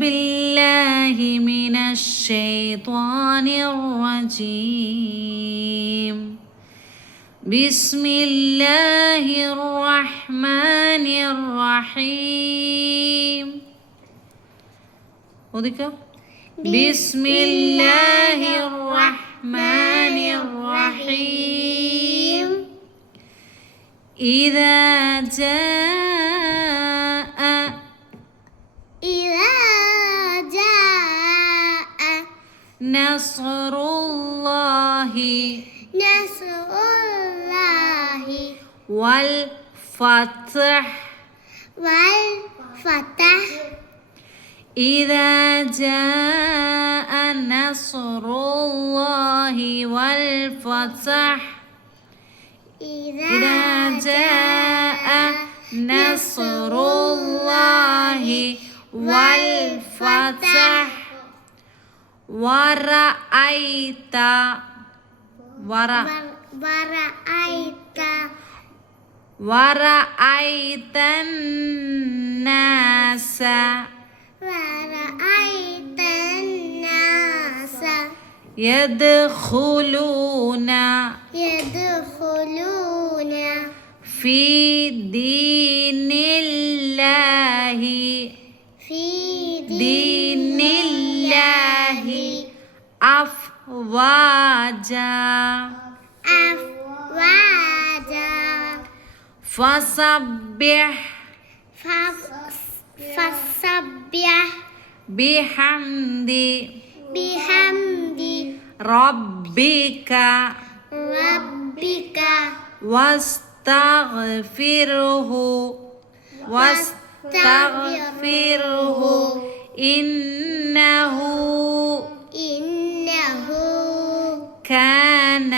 بالله من الشيطان الرجيم بسم الله الرحمن الرحيم بسم الله الرحمن الرحيم إذا جاء نصر الله والفتح إذا جاء نصر الله والفتح إذا جاء نصر الله والفتح ورأيت الناس يدخلون في دين الله أفواجا فسبح بحمد ربك واستغفره إنه كان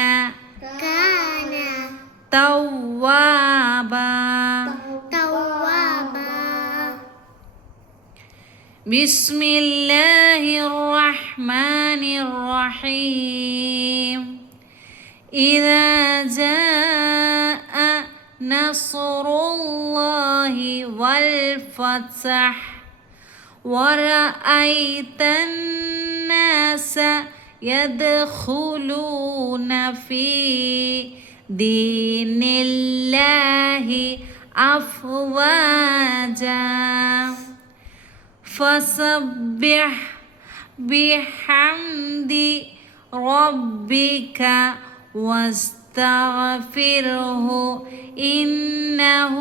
توابا بسم الله الرحمن الرحيم إذا جاء نصر الله والفتح ورأيت الناس يدخلون في دين الله أفواجا فسبح بحمد ربك واستغفره إنه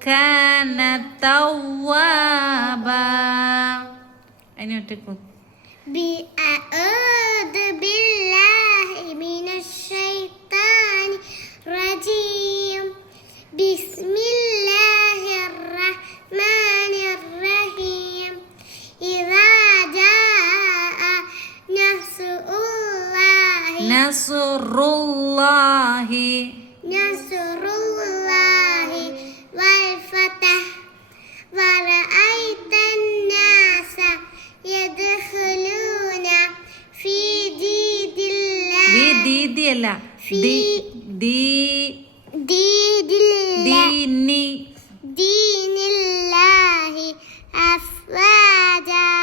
كان توابا. أعوذ بالله من الشيطان الرجيم بسم الله الرحمن الرحيم إذا جاء نصر الله والفتح ورأيت الناس يدخلون في دين الله أفواجا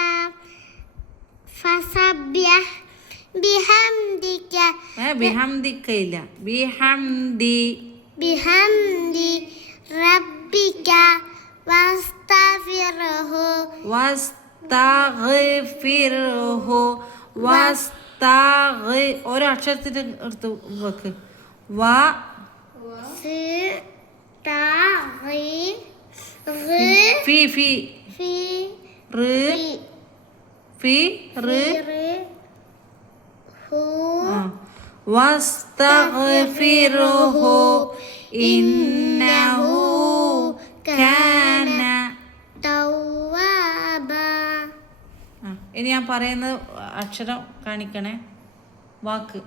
فسبح بحمد ربك ഒരക്ഷരത്തിൽ എടുത്ത് വെക്ക് واستغفره إنه كان توابا. ഇനി ഞാൻ പറയുന്ന അക്ഷരം കാണിക്കണേ. വാക്ക്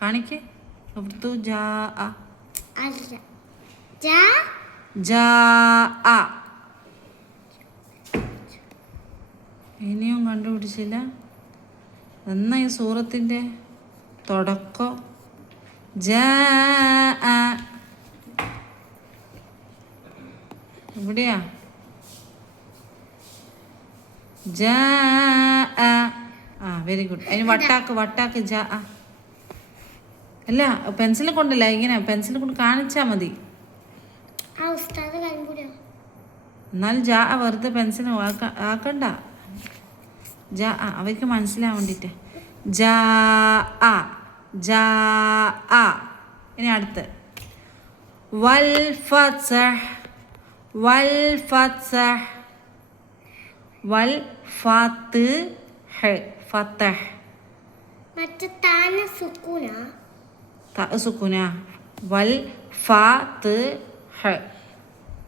കാണിക്കേ. ഇനിയും കണ്ടുപിടിച്ചില്ല. എന്നാ ഈ സൂറത്തിൻ്റെ തുടക്കം ഇവിടെയാ ജാ ആ വെരി ഗുഡ്. അതിന് വട്ടാക്ക് ജാ അല്ല പെൻസിൽ കൊണ്ടല്ല, ഇങ്ങനെ പെൻസിൽ കൊണ്ട് കാണിച്ചാൽ മതി. ആ ഉസ്താദ് കൺകൂടാ. എന്നാൽ ജാ വെറുതെ പെൻസിൽ ആക്കണ്ട. ജാ അവർക്ക് മനസ്സിലാവാൻ വേണ്ടിയിട്ട് ജാ ജാ. ഇനി അടുത്ത് വൽ ഫത്ഹ് വൽ ഫത്ഹ് വൽ ഫത്ഹ് ഫത്ഹ്. മറ്റേ താന സുക്കൂനാ സുക്കൂന വൽ ഫത്ഹ്.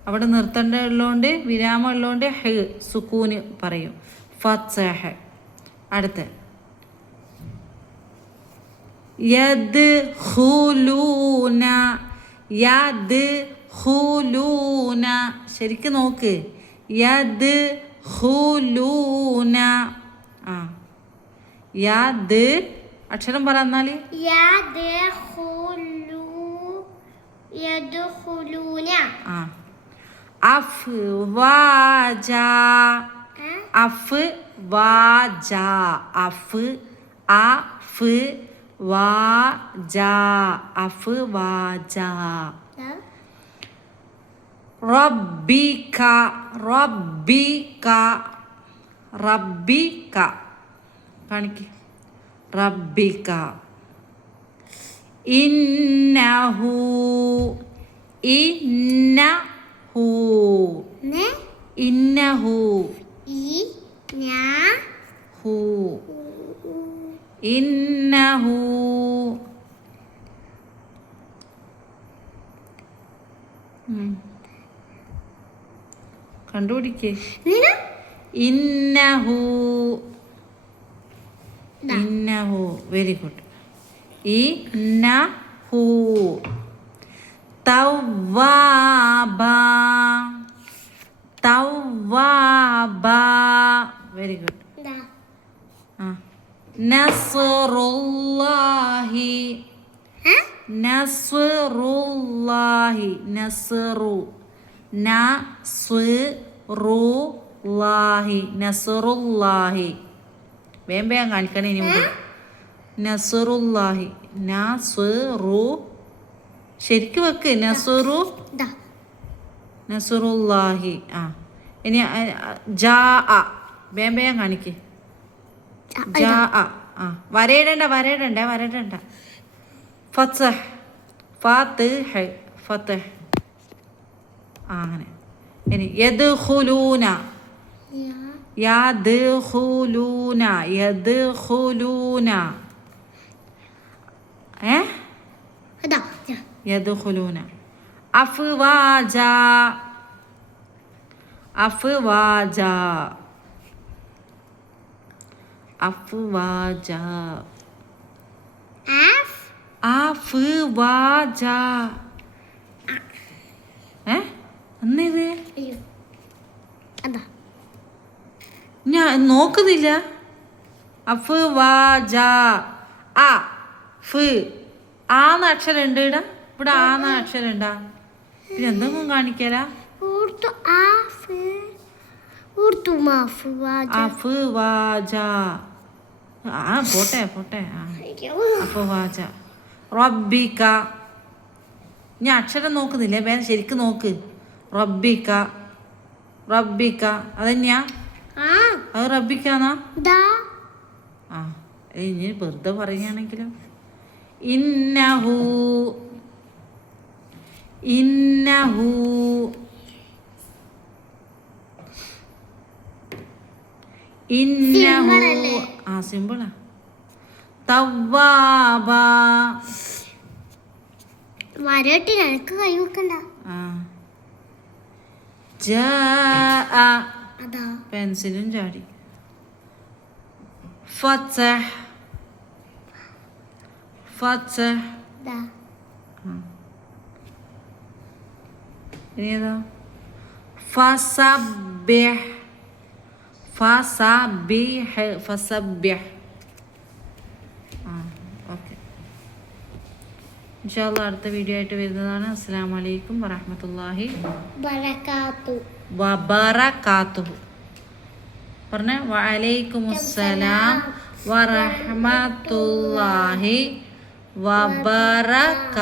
അവിടെ നിർത്തേണ്ടതുള്ളതുകൊണ്ട് വിരാമം ഉള്ളതുകൊണ്ട് ഹ് സുക്കൂന് പറയും ഫത്ഹ്. അടുത്ത് യദ്ഖുലൂന യദ്ഖുലൂന. ശരിക്കും നോക്ക് യദ്ഖുലൂന. ആ യദ് അക്ഷരം പറ എന്നാൽ യദ്ഖുലൂന. ആ അഫ്വാജ അഫ്വാജ അഫ്വാജ അഫ്വാജ. റബ്ബിക റബ്ബിക റബ്ബിക. കാണിക്ക് റബ്ബിക. ഇന്നഹു ഇന്നഹു ഇന്നഹു ഹു ഇന്നഹു. കണ്ടുപിടിക്കേ ഇന്നഹു ഇന്നഹു. Very good. ഇന്നഹു. തവ്വാബ തവ്വാബ. Very good. നസ്റുല്ലാഹി നസ്റുല്ലാഹി നസ്റു നസ്റുല്ലാഹി നസ്റുല്ലാഹി. വേഗം കാണിക്കണം ഇനി മുതൽ. നസ്റുല്ലാഹി നസ്റു. ശരിക്കും വെക്ക് നസ്റു നസ്റുല്ലാഹി. ആ ഇനി ജാ വേഗം കാണിക്ക് ജാ. ആ വരയിടണ്ട ഫത്ഹ് ഫത്ഹ് ഫത്ഹ്. ആ അങ്ങനെ. ഇനി യദ്ഖുലൂന യദ്ഖുലൂന യദ്ഖുലൂന യദ്ഖുലൂന. അഫ്വാജ അഫ്വാജ അഫ്വാജ അഫ്വാജ. എന്നേത് ഞാൻ നോക്കുന്നില്ല. അഫ്വാജ ആ ഫ് ആന്ന അക്ഷരം ഉണ്ട് ഇവിടെ ആന്ന അക്ഷരം ഉണ്ടാ. പിന്നെ എന്തെങ്കിലും കാണിക്കാലാ. അഫ്വാജ. ആ പോട്ടെ അഫ്വാജ. റബ്ബിക. ഞാൻ അക്ഷരം നോക്കുന്നില്ല, വേറെ ശരിക്കും നോക്ക്. റബ്ബിക റബ്ബിക അതന്നെയാ. അത് റബ്ബിക്കാന്നാ. ആ ഇനി വെറുതെ പറയുകയാണെങ്കിലോ. ഇന്നഹു ഇന്നഹു ഇന്നഹു. ആ സിമ്പിളാ. തവ്വാബ. വരട്ടിന് എനിക്ക് കൈ വെക്കണ്ട. ജാ പെൻസിലും ചാടി. ഫത്ഹ് ഫത്ഹ്. ഇനി ഏതാ ഫസബ്ബിഹ് ഫസബ്ബിഹ് ഫസബ്ബിഹ്. ഓക്കെ ഇൻഷാ അല്ലാഹ് അടുത്ത വീഡിയോ ആയിട്ട് വരുന്നതാണ്. അസ്സലാമു അലൈക്കും വറഹ്മത്തുള്ളാഹി ബറകാത്തു വബറകാതുഹു. പറഞ്ഞേ വഅലൈക്കുമുസ്സലാം വറഹ്മത്തുള്ളാഹി വബറകാതുഹു.